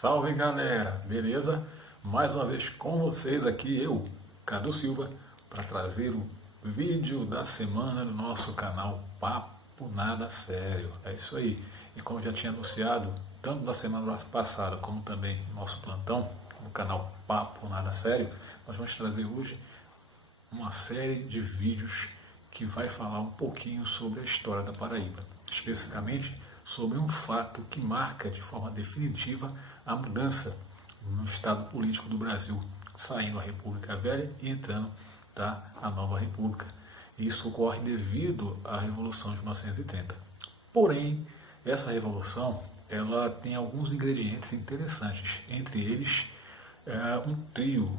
Salve galera, beleza? Mais uma vez com vocês aqui eu, Cadu Silva, para trazer o vídeo da semana do nosso canal Papo Nada Sério. É isso aí. E como já tinha anunciado, tanto na semana passada como também no nosso plantão, no canal Papo Nada Sério, nós vamos trazer hoje uma série de vídeos que vai falar um pouquinho sobre a história da Paraíba, especificamente sobre um fato que marca de forma definitiva a mudança no estado político do Brasil, saindo a República Velha e entrando a nova República. Isso ocorre devido à Revolução de 1930. Porém, essa revolução ela tem alguns ingredientes interessantes, entre eles um trio,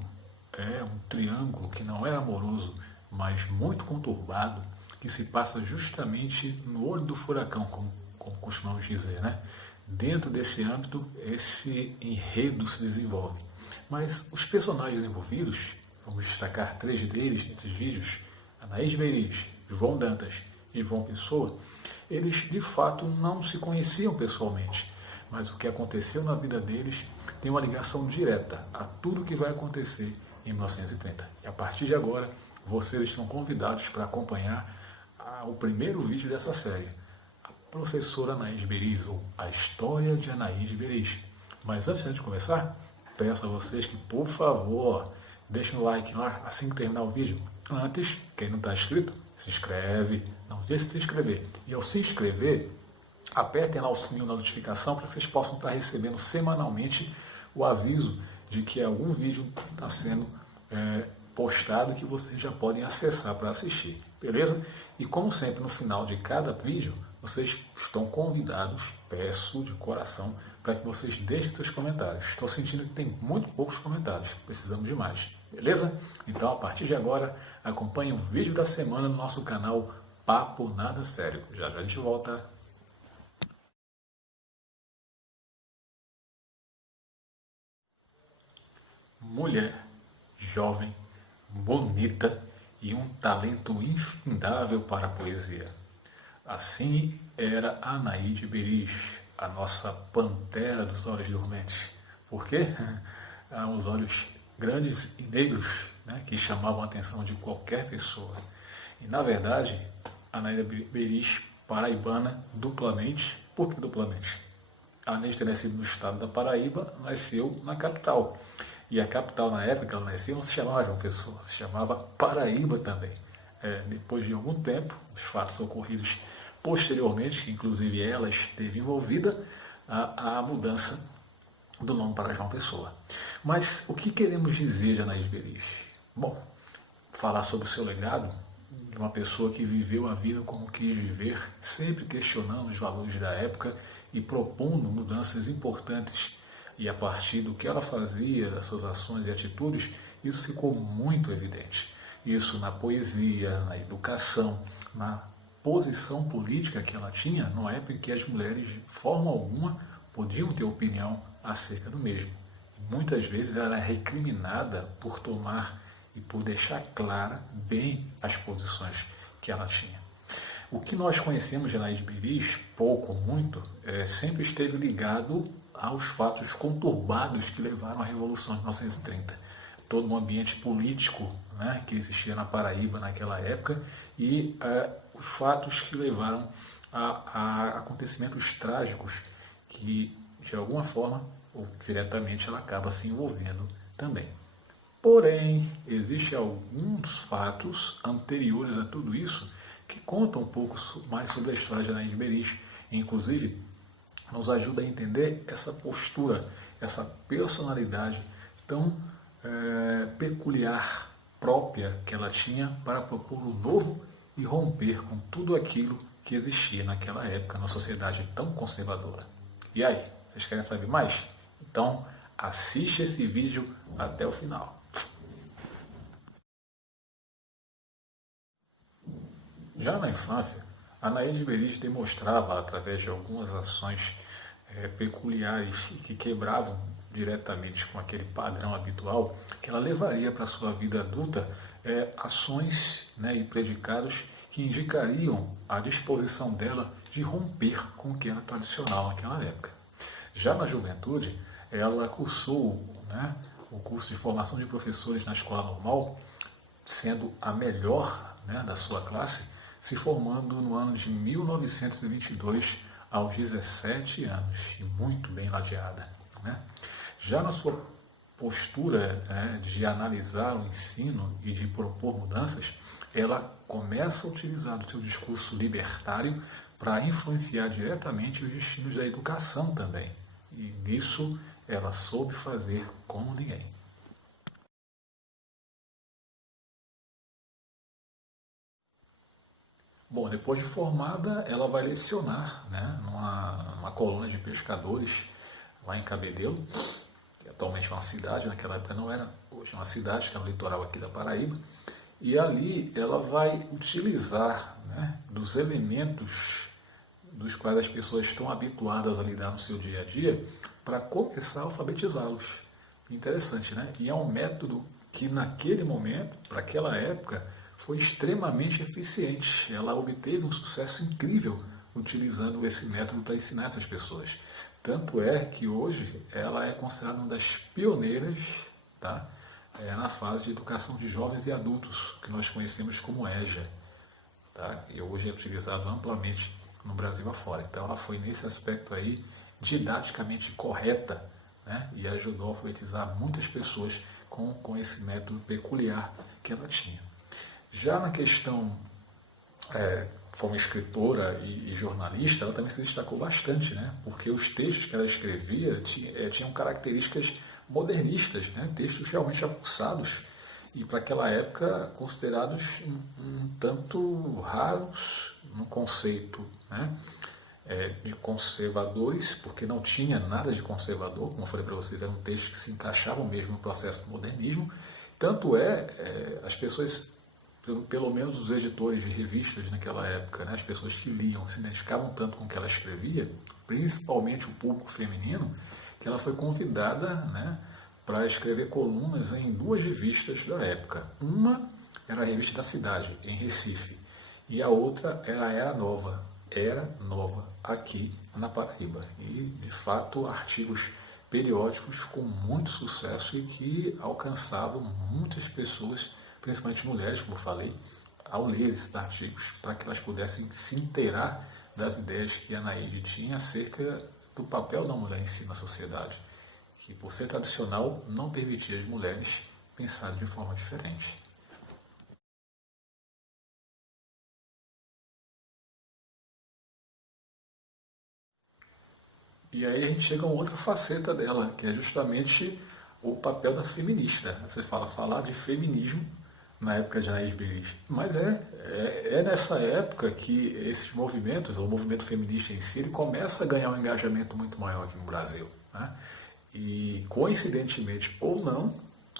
um triângulo que não é amoroso, mas muito conturbado, que se passa justamente no olho do furacão, como costumamos dizer, né? Dentro desse âmbito, esse enredo se desenvolve. Mas os personagens envolvidos, vamos destacar três deles nesses vídeos, Anaís Beris, João Dantas e João Pessoa, eles de fato não se conheciam pessoalmente, mas o que aconteceu na vida deles tem uma ligação direta a tudo que vai acontecer em 1930. E a partir de agora, vocês estão convidados para acompanhar o primeiro vídeo dessa série, Professora Anaís Beris, ou A História de Anaís Beris. Mas antes de começar, peço a vocês que, por favor, deixem o like lá assim que terminar o vídeo. Antes, quem não está inscrito, se inscreve, não deixe de se inscrever. E ao se inscrever, apertem lá o sininho da notificação para que vocês possam estar recebendo semanalmente o aviso de que algum vídeo está sendo postado que vocês já podem acessar para assistir, beleza? E como sempre, no final de cada vídeo, vocês estão convidados, peço de coração, para que vocês deixem seus comentários. Estou sentindo que tem muito poucos comentários, precisamos de mais, beleza? Então, a partir de agora, acompanhe o vídeo da semana no nosso canal Papo Nada Sério. Já já a gente volta. Mulher, jovem, bonita e um talento infindável para a poesia. Assim era Anaís Beris, a nossa pantera dos olhos dormentes. Por quê? Os olhos grandes e negros, né, que chamavam a atenção de qualquer pessoa. E, na verdade, Anaís Beris, paraibana, duplamente. Por que duplamente? A Anaís ter nascido no estado da Paraíba, nasceu na capital. E a capital, na época que ela nasceu, não se chamava João Pessoa, se chamava Paraíba também. Depois de algum tempo, os fatos ocorridos posteriormente, que inclusive ela esteve envolvida, a mudança do nome para João Pessoa. Mas o que queremos dizer de Anaís Beris? Bom, falar sobre o seu legado, de uma pessoa que viveu a vida como quis viver, sempre questionando os valores da época e propondo mudanças importantes. E a partir do que ela fazia, das suas ações e atitudes, isso ficou muito evidente. Isso na poesia, na educação, na posição política que ela tinha, numa época em que as mulheres, de forma alguma, podiam ter opinião acerca do mesmo. E muitas vezes ela era recriminada por tomar e por deixar clara bem as posições que ela tinha. O que nós conhecemos de Anaís Beris, pouco ou muito, sempre esteve ligado aos fatos conturbados que levaram à Revolução de 1930. Todo um ambiente político, né, que existia na Paraíba naquela época e os fatos que levaram a acontecimentos trágicos que, de alguma forma ou diretamente, ela acaba se envolvendo também. Porém, existem alguns fatos anteriores a tudo isso que contam um pouco mais sobre a história de Anaís Beris, inclusive nos ajuda a entender essa postura, essa personalidade tão peculiar, própria que ela tinha para propor o novo e romper com tudo aquilo que existia naquela época na sociedade tão conservadora. E aí, vocês querem saber mais? Então, assiste esse vídeo até o final. Já na infância, Anaís Beris demonstrava, através de algumas ações peculiares e que quebravam diretamente com aquele padrão habitual, que ela levaria para a sua vida adulta ações, né, e predicados que indicariam a disposição dela de romper com o que era tradicional naquela época. Já na juventude, ela cursou, né, o curso de formação de professores na Escola Normal, sendo a melhor, né, da sua classe, se formando no ano de 1922, aos 17 anos, e muito bem ladeada, né? Já na sua postura, né, de analisar o ensino e de propor mudanças, ela começa a utilizar o seu discurso libertário para influenciar diretamente os destinos da educação também. E nisso ela soube fazer como ninguém. Bom, depois de formada, ela vai lecionar, né, numa colônia de pescadores lá em Cabedelo, que atualmente é uma cidade, naquela época não era, hoje é uma cidade, que é no litoral aqui da Paraíba, e ali ela vai utilizar, né, dos elementos dos quais as pessoas estão habituadas a lidar no seu dia a dia, para começar a alfabetizá-los. Interessante, né? E é um método que naquele momento, para aquela época, foi extremamente eficiente. Ela obteve um sucesso incrível utilizando esse método para ensinar essas pessoas. Tanto é que hoje ela é considerada uma das pioneiras, tá? Na fase de educação de jovens e adultos, que nós conhecemos como EJA. Tá? E hoje é utilizado amplamente no Brasil afora. Então ela foi nesse aspecto aí didaticamente correta, né? E ajudou a alfabetizar muitas pessoas com esse método peculiar que ela tinha. Já na questão, como escritora e jornalista, ela também se destacou bastante, né? Porque os textos que ela escrevia tinham características modernistas, né? Textos realmente avançados e para aquela época considerados um tanto raros no conceito, né, de conservadores, porque não tinha nada de conservador, como eu falei para vocês, eram textos que se encaixavam mesmo no processo do modernismo. Tanto as pessoas, pelo menos os editores de revistas naquela época, né, as pessoas que liam, se identificavam tanto com o que ela escrevia, principalmente o público feminino, que ela foi convidada, né, para escrever colunas em duas revistas da época. Uma era a Revista da Cidade, em Recife, e a outra era a Era Nova, aqui na Paraíba. E, de fato, artigos periódicos com muito sucesso e que alcançavam muitas pessoas, principalmente mulheres, como eu falei, ao ler esses artigos, para que elas pudessem se inteirar das ideias que a Anaíde tinha acerca do papel da mulher em si na sociedade, que, por ser tradicional, não permitia às mulheres pensar de forma diferente. E aí a gente chega a uma outra faceta dela, que é justamente o papel da feminista. Você falar de feminismo na época de Anaís Beris. Mas é nessa época que esses movimentos, o movimento feminista em si, ele começa a ganhar um engajamento muito maior aqui no Brasil, né? E, coincidentemente ou não,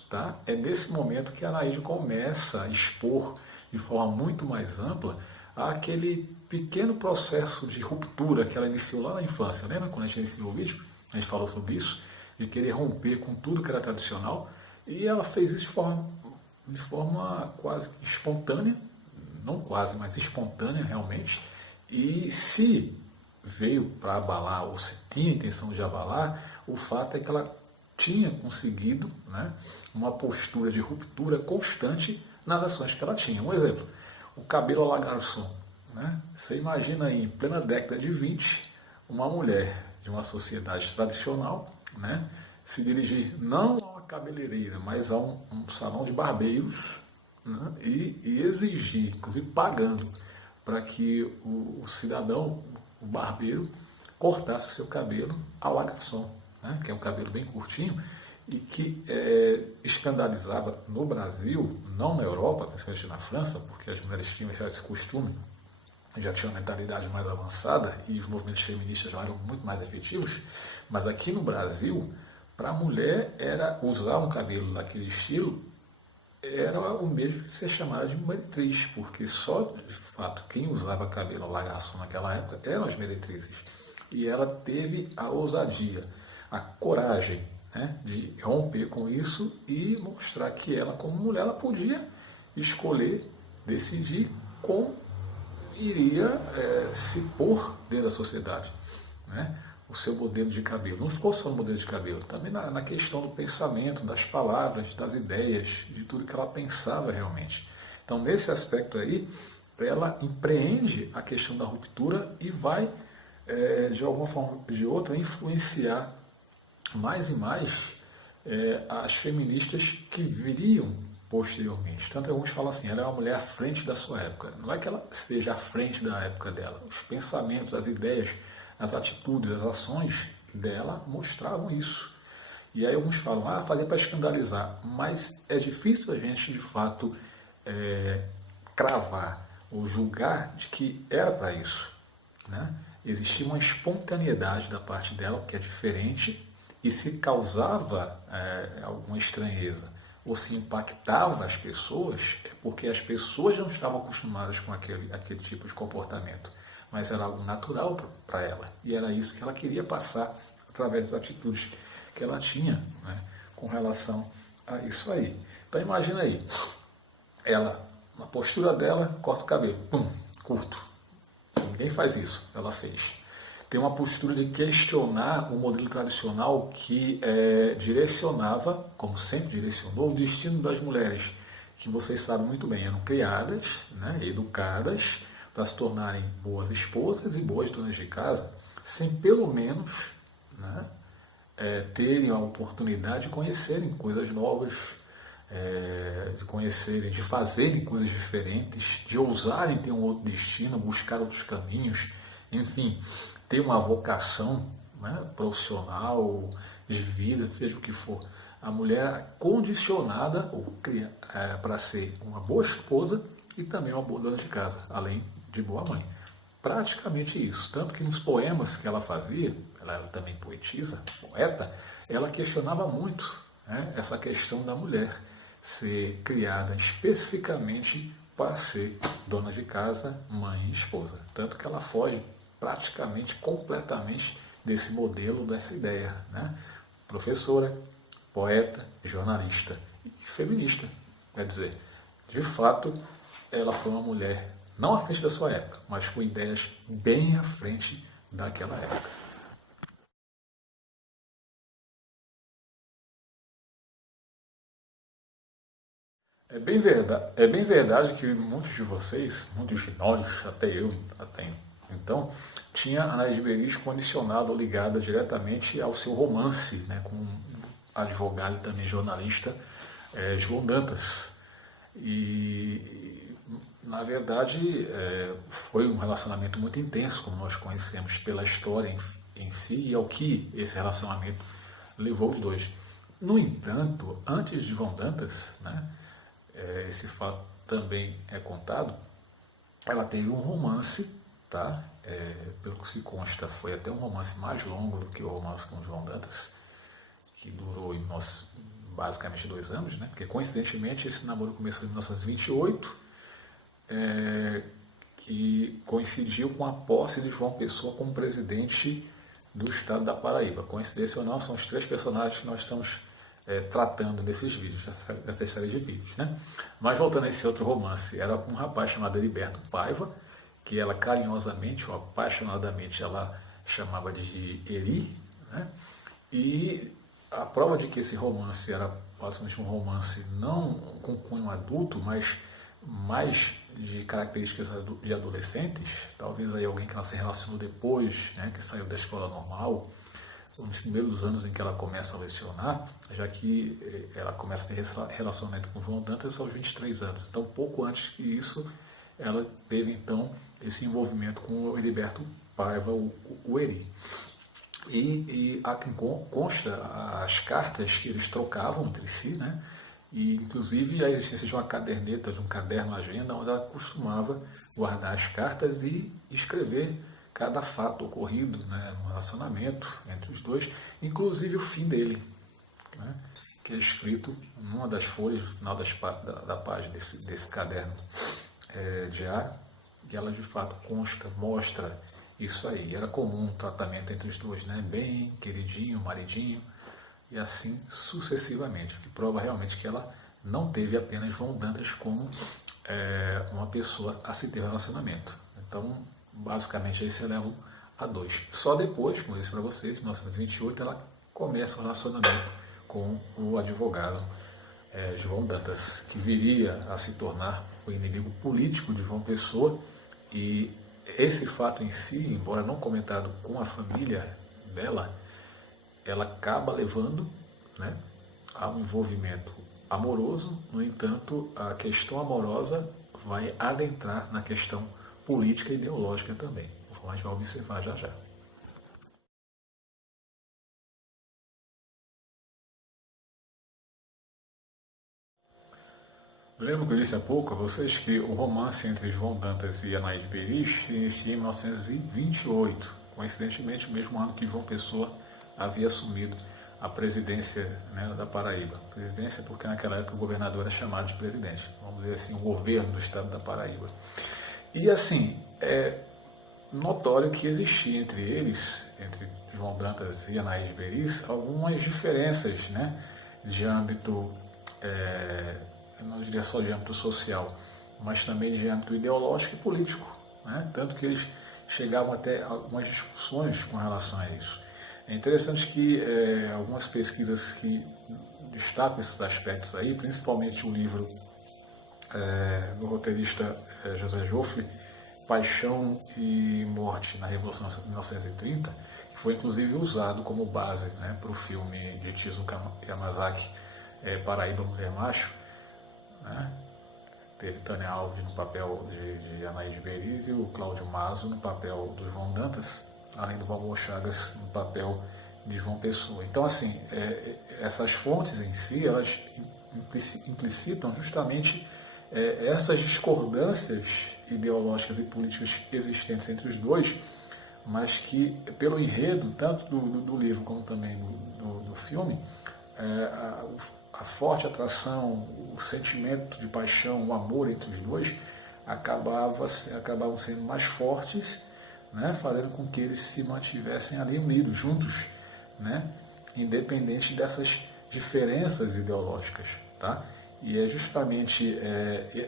tá? É nesse momento que a Anaís começa a expor de forma muito mais ampla aquele pequeno processo de ruptura que ela iniciou lá na infância. Lembra quando a gente iniciou o vídeo? A gente falou sobre isso, de querer romper com tudo que era tradicional, e ela fez isso de forma quase espontânea, não quase, mas espontânea realmente, e se veio para abalar, ou se tinha a intenção de abalar, o fato é que ela tinha conseguido, né, uma postura de ruptura constante nas ações que ela tinha. Um exemplo, o cabelo à la garçon, né? Você imagina aí, em plena década de 20, uma mulher de uma sociedade tradicional, né, se dirigir não a uma cabeleireira, mas a um salão de barbeiros, né, e exigir, inclusive pagando, para que o cidadão, o barbeiro, cortasse o seu cabelo à la garçon, né, que é um cabelo bem curtinho, e que escandalizava no Brasil, não na Europa, principalmente na França, porque as mulheres tinham já esse costume, já tinham uma mentalidade mais avançada e os movimentos feministas já eram muito mais efetivos, mas aqui no Brasil, para a mulher era usar um cabelo daquele estilo era o mesmo que ser chamada de meretriz, porque só, de fato, quem usava cabelo lagaço naquela época eram as meretrizes. E ela teve a ousadia, a coragem, né, de romper com isso e mostrar que ela, como mulher, ela podia escolher, decidir como iria se pôr dentro da sociedade, né? o seu modelo de cabelo. Não ficou só no modelo de cabelo, também na questão do pensamento, das palavras, das ideias, de tudo que ela pensava realmente. Então, nesse aspecto aí, ela empreende a questão da ruptura e vai, de alguma forma ou de outra, influenciar mais e mais as feministas que viriam posteriormente. Tanto que alguns falam assim, ela é uma mulher à frente da sua época. Não é que ela seja à frente da época dela. Os pensamentos, as ideias, as atitudes, as ações dela mostravam isso. E aí alguns falam, fazia para escandalizar. Mas é difícil a gente, de fato, cravar ou julgar de que era para isso. Né? Existia uma espontaneidade da parte dela, que é diferente, e se causava alguma estranheza ou se impactava as pessoas, é porque as pessoas não estavam acostumadas com aquele tipo de comportamento, mas era algo natural para ela, e era isso que ela queria passar através das atitudes que ela tinha, né, com relação a isso aí. Então imagina aí, ela, na postura dela, corta o cabelo, curto. Ninguém faz isso, ela fez. Tem uma postura de questionar o modelo tradicional que direcionava, como sempre direcionou, o destino das mulheres, que vocês sabem muito bem, eram criadas, né, educadas, para se tornarem boas esposas e boas donas de casa, sem pelo menos, né, terem a oportunidade de conhecerem coisas novas, de conhecerem, de fazerem coisas diferentes, de ousarem ter um outro destino, buscar outros caminhos, enfim, ter uma vocação, né, profissional, de vida, seja o que for. A mulher condicionada para ser uma boa esposa e também uma boa dona de casa, além de boa mãe. Praticamente isso. Tanto que nos poemas que ela fazia, ela era também poetisa, poeta, ela questionava muito, né, essa questão da mulher ser criada especificamente para ser dona de casa, mãe e esposa. Tanto que ela foge praticamente, completamente desse modelo, dessa ideia. Né? Professora, poeta, jornalista e feminista. Quer dizer, de fato, ela foi uma mulher não à frente da sua época, mas com ideias bem à frente daquela época. É bem verdade que muitos de vocês, muitos de nós, até eu, até então, tinha a Anaís Beris condicionada ou ligada diretamente ao seu romance, né, com o advogado e também jornalista João Dantas. E, na verdade, foi um relacionamento muito intenso, como nós conhecemos pela história em si e ao que esse relacionamento levou os dois. No entanto, antes de João Dantas, né, esse fato também é contado, ela teve um romance, tá? Pelo que se consta, foi até um romance mais longo do que o romance com João Dantas, que durou basicamente 2 anos, né? Porque coincidentemente esse namoro começou em 1928, que coincidiu com a posse de João Pessoa como presidente do estado da Paraíba. Coincidência ou não, são os 3 personagens que nós estamos tratando desses vídeos, dessa série de vídeos. Né? Mas voltando a esse outro romance, era com um rapaz chamado Heriberto Paiva, que ela carinhosamente ou apaixonadamente ela chamava de Eri, né? E a prova de que esse romance era basicamente um romance não com cunho adulto, mas mais de características de adolescentes, talvez aí alguém que ela se relacionou depois, né, que saiu da escola normal, nos primeiros anos em que ela começa a lecionar, já que ela começa a ter relacionamento com João Dantas aos 23 anos. Então, pouco antes que isso, ela teve, então, esse envolvimento com o Heriberto Paiva, o Eri. E há quem consta as cartas que eles trocavam entre si, né? E, inclusive, a existência de uma caderneta, de um caderno agenda, onde ela costumava guardar as cartas e escrever cada fato ocorrido, né, no relacionamento entre os dois, inclusive o fim dele, né, que é escrito numa das folhas, no final da página desse caderno diário, e ela de fato mostra isso aí. Era comum um tratamento entre os dois, né, bem, queridinho, maridinho, e assim sucessivamente, o que prova realmente que ela não teve apenas João Dantas como uma pessoa a se ter relacionamento. Então, basicamente, aí se elevam a 2. Só depois, como eu disse para vocês, em 1928, ela começa o relacionamento com o advogado João Dantas, que viria a se tornar o inimigo político de João Pessoa. E esse fato em si, embora não comentado com a família dela, ela acaba levando, né, a um envolvimento amoroso. No entanto, a questão amorosa vai adentrar na questão política e ideológica também, como a gente vai observar já já. Lembro que eu disse há pouco a vocês que o romance entre João Dantas e Anaís Beris se inicia em 1928, coincidentemente o mesmo ano que João Pessoa havia assumido a presidência, né, da Paraíba. Presidência porque naquela época o governador era chamado de presidente, vamos dizer assim, o governo do estado da Paraíba. E assim, é notório que existia entre eles, entre João Dantas e Anaís Beris, algumas diferenças, né, de âmbito, eu não diria só de âmbito social, mas também de âmbito ideológico e político, né? Tanto que eles chegavam até algumas discussões com relação a isso. É interessante que algumas pesquisas que destacam esses aspectos aí, principalmente o livro do roteirista José Joffre, Paixão e Morte na Revolução de 1930, que foi inclusive usado como base, né, para o filme de Teisuo Yamazaki, Paraíba, Mulher Macho, né? Teve Tânia Alves no papel de Anaís Beris e o Cláudio Mazo no papel do João Dantas, além do Valmor Chagas no papel de João Pessoa. Então, assim, essas fontes em si, elas implicitam justamente essas discordâncias ideológicas e políticas existentes entre os dois, mas que, pelo enredo, tanto do livro como também do filme, a forte atração, o sentimento de paixão, o amor entre os dois acabavam sendo mais fortes, né, fazendo com que eles se mantivessem ali unidos, juntos, né, independente dessas diferenças ideológicas, tá? E é justamente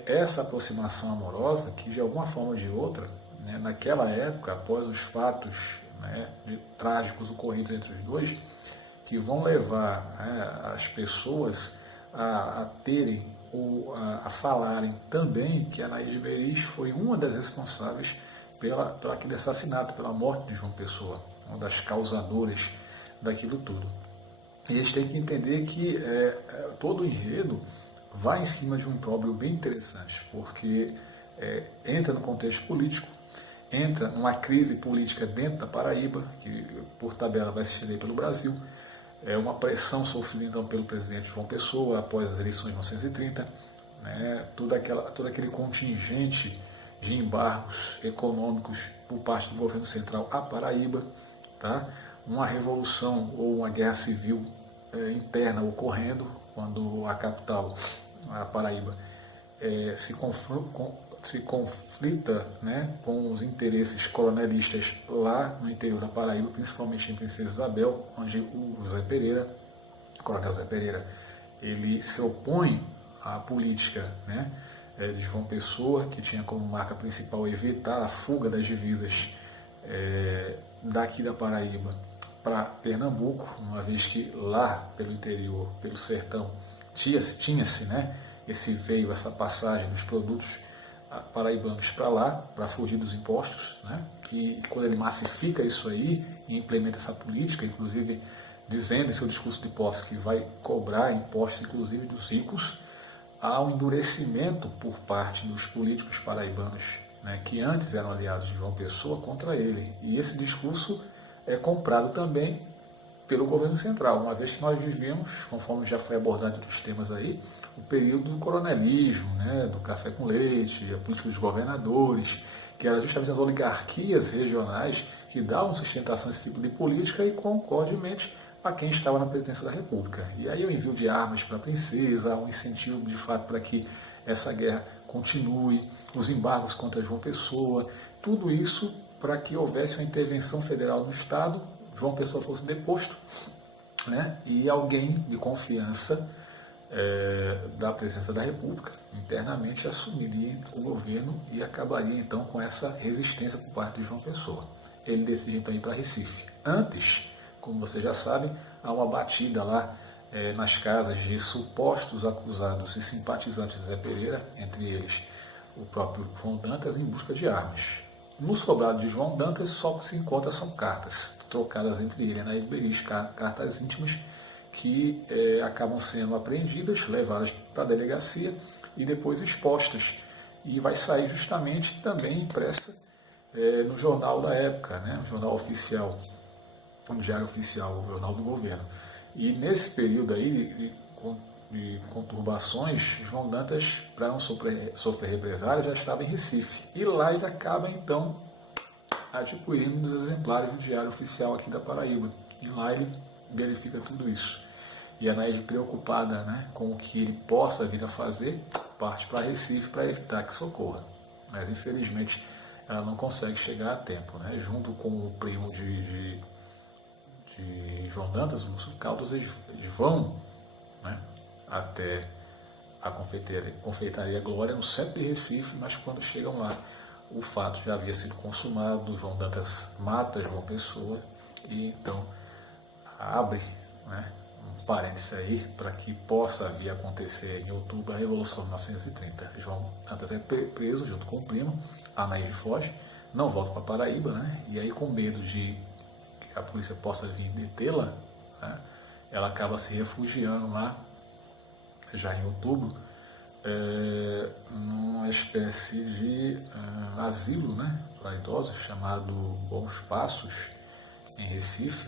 essa aproximação amorosa que, de alguma forma ou de outra, né, naquela época, após os fatos, né, trágicos ocorridos entre os dois, que vão levar, né, as pessoas a terem ou a falarem também que a Anaís Beris foi uma das responsáveis por aquele assassinato, pela morte de João Pessoa, uma das causadoras daquilo tudo. E eles têm que entender que todo o enredo vai em cima de um imbróglio bem interessante, porque entra no contexto político, entra numa crise política dentro da Paraíba, que por tabela vai se estender pelo Brasil, uma pressão sofrida então pelo presidente João Pessoa após as eleições de 1930, né, todo aquele contingente de embargos econômicos por parte do governo central à Paraíba, tá? Uma revolução ou uma guerra civil interna ocorrendo, quando a capital, a Paraíba, se conflita, né, com os interesses coronelistas lá no interior da Paraíba, principalmente em Princesa Isabel, onde o Coronel Zé Pereira, ele se opõe à política, né, de João Pessoa, que tinha como marca principal evitar a fuga das divisas daqui da Paraíba para Pernambuco, uma vez que lá pelo interior, pelo sertão, tinha-se, né, esse veio, essa passagem dos produtos paraibanos para lá, para fugir dos impostos, né? E quando ele massifica isso aí e implementa essa política, inclusive dizendo em seu discurso de posse que vai cobrar impostos, inclusive dos ricos, há um endurecimento por parte dos políticos paraibanos, né, que antes eram aliados de João Pessoa, contra ele. E esse discurso é comprado também pelo governo central, uma vez que nós vivemos, conforme já foi abordado em outros temas aí, o período do coronelismo, né, do café com leite, a política dos governadores, que eram justamente as oligarquias regionais que davam sustentação a esse tipo de política e concordemente a quem estava na presidência da República. E aí o envio de armas para a princesa, um incentivo de fato para que essa guerra continue, os embargos contra João Pessoa, tudo isso para que houvesse uma intervenção federal no Estado, João Pessoa fosse deposto, né, e alguém de confiança da presidência da República internamente assumiria o governo e acabaria então com essa resistência por parte de João Pessoa. ele decide então ir para Recife. Antes, como vocês já sabem, há uma batida lá nas casas de supostos acusados e simpatizantes de Zé Pereira, entre eles o próprio João Dantas, em busca de armas. No sobrado de João Dantas, só o que se encontra são cartas trocadas entre ele e Anaíde Beris, cartas íntimas que acabam sendo apreendidas, levadas para a delegacia e depois expostas. E vai sair justamente também impressa no jornal da época, né? No jornal oficial, no Diário Oficial, o jornal do governo. E nesse período aí de conturbações, João Dantas, para não sofrer represália, já estava em Recife. E lá ele acaba, então, adquirindo os exemplares do Diário Oficial aqui da Paraíba. E lá ele verifica tudo isso. E a Anaíde, preocupada, né, com o que ele possa vir a fazer, parte para Recife para evitar que socorra. Mas, infelizmente, ela não consegue chegar a tempo. Né? Junto com o primo de João Dantas, o Lúcio Caldas, eles vão, né, até a confeitaria Glória, no centro de Recife, mas quando chegam lá, o fato já havia sido consumado. João Dantas mata João Pessoa e então abre, né, um parênteses aí para que possa vir a acontecer em outubro a Revolução de 1930. João Dantas é preso junto com o primo, a Anaíde foge, não volta para Paraíba, né, e aí com medo de que a polícia possa vir detê-la, né, ela acaba se refugiando lá, já em outubro, numa espécie de asilo, né, para idosos, chamado Bons Passos, em Recife.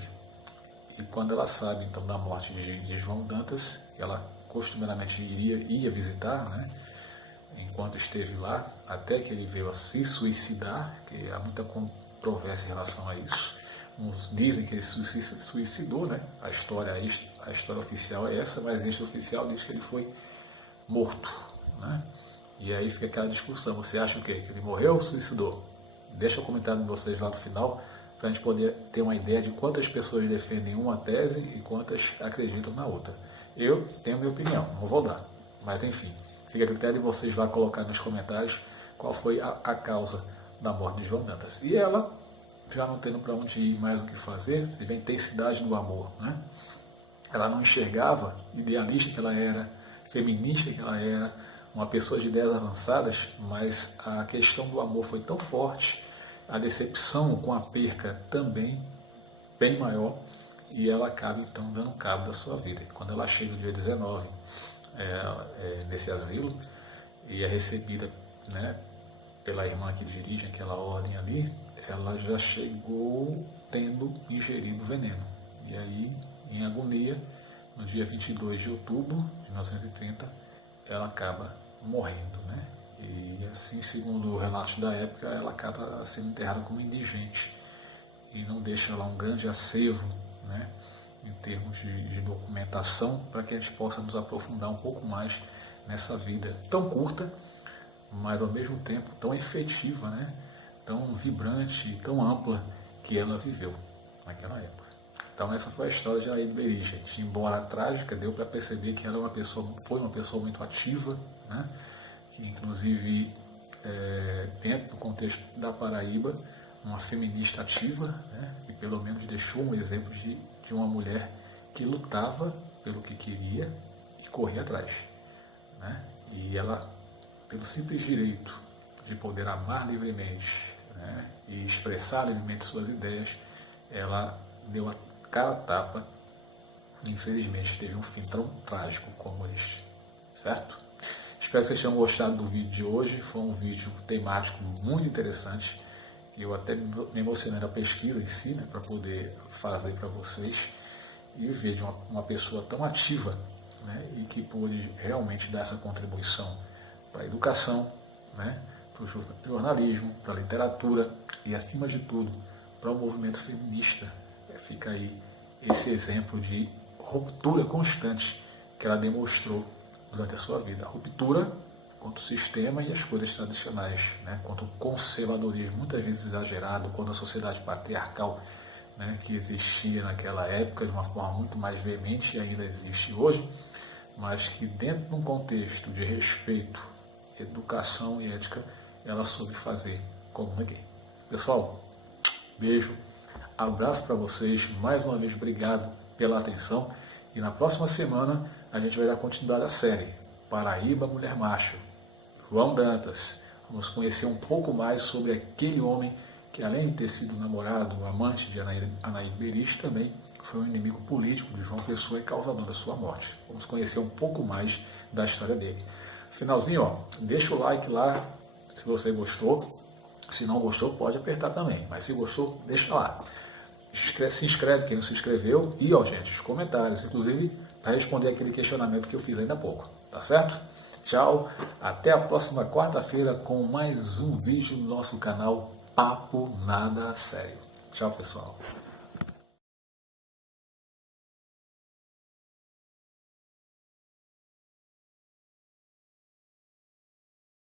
E quando ela sabe então da morte de João Dantas, ela costumeiramente ia visitar, né, enquanto esteve lá, até que ele veio a se suicidar, que há muita controvérsia em relação a isso. Uns dizem que ele se suicidou, né? A história oficial é essa, mas a lista oficial diz que ele foi morto, né? E aí fica aquela discussão: você acha o quê? Que ele morreu ou suicidou? Deixa o comentário de vocês lá no final, para a gente poder ter uma ideia de quantas pessoas defendem uma tese e quantas acreditam na outra. Eu tenho a minha opinião, não vou dar, mas enfim, fica a critério de vocês lá colocar nos comentários qual foi a causa da morte de João Dantas. E ela, já não tendo para onde ir, mais o que fazer, teve a intensidade do amor, né? Ela não enxergava, idealista que ela era, feminista que ela era, uma pessoa de ideias avançadas, mas a questão do amor foi tão forte, a decepção com a perca também bem maior, e ela acaba então dando cabo da sua vida. Quando ela chega no dia 19 nesse asilo e é recebida, né, pela irmã que dirige aquela ordem ali, ela já chegou tendo ingerido veneno. E aí, em agonia, no dia 22 de outubro de 1930, ela acaba morrendo, né? E assim, segundo o relato da época, ela acaba sendo enterrada como indigente e não deixa lá um grande acervo, né, em termos de documentação, para que a gente possa nos aprofundar um pouco mais nessa vida tão curta, mas ao mesmo tempo tão efetiva, né, tão vibrante e tão ampla que ela viveu naquela época. Então essa foi a história de Anaíde Beris, gente. Embora trágica, deu para perceber que ela foi uma pessoa muito ativa, né, que inclusive dentro do contexto da Paraíba, uma feminista ativa, né, e pelo menos deixou um exemplo de uma mulher que lutava pelo que queria e corria atrás, né? E ela, pelo simples direito de poder amar livremente, né, e expressar livremente suas ideias, ela deu a cara a tapa e infelizmente teve um fim tão trágico como este, certo? Espero que vocês tenham gostado do vídeo de hoje. Foi um vídeo temático muito interessante. Eu até me emocionei na pesquisa em si, né, para poder fazer para vocês e ver de uma pessoa tão ativa, né, e que pôde realmente dar essa contribuição para a educação, né, para o jornalismo, para a literatura e, acima de tudo, para o movimento feminista. Fica aí esse exemplo de ruptura constante que ela demonstrou durante a sua vida. A ruptura contra o sistema e as coisas tradicionais, né, contra o conservadorismo, muitas vezes exagerado, contra a sociedade patriarcal, né, que existia naquela época de uma forma muito mais veemente e ainda existe hoje, mas que dentro de um contexto de respeito, educação e ética, ela soube fazer como ninguém. Pessoal, Beijo, abraço para vocês, mais uma vez obrigado pela atenção e na próxima semana a gente vai dar continuidade à série Paraíba Mulher Macho, João Dantas. Vamos conhecer um pouco mais sobre aquele homem que, além de ter sido namorado, amante de Anaíde Beris, também foi um inimigo político de João Pessoa e causador da sua morte. Vamos conhecer um pouco mais da história dele. Finalzinho, ó, deixa o like lá se você gostou. Se não gostou, pode apertar também. Mas se gostou, deixa lá. Se inscreve quem não se inscreveu. E, ó, gente, os comentários, inclusive, para responder aquele questionamento que eu fiz ainda há pouco. Tá certo? Tchau. Até a próxima quarta-feira com mais um vídeo no nosso canal Papo Nada Sério. Tchau, pessoal.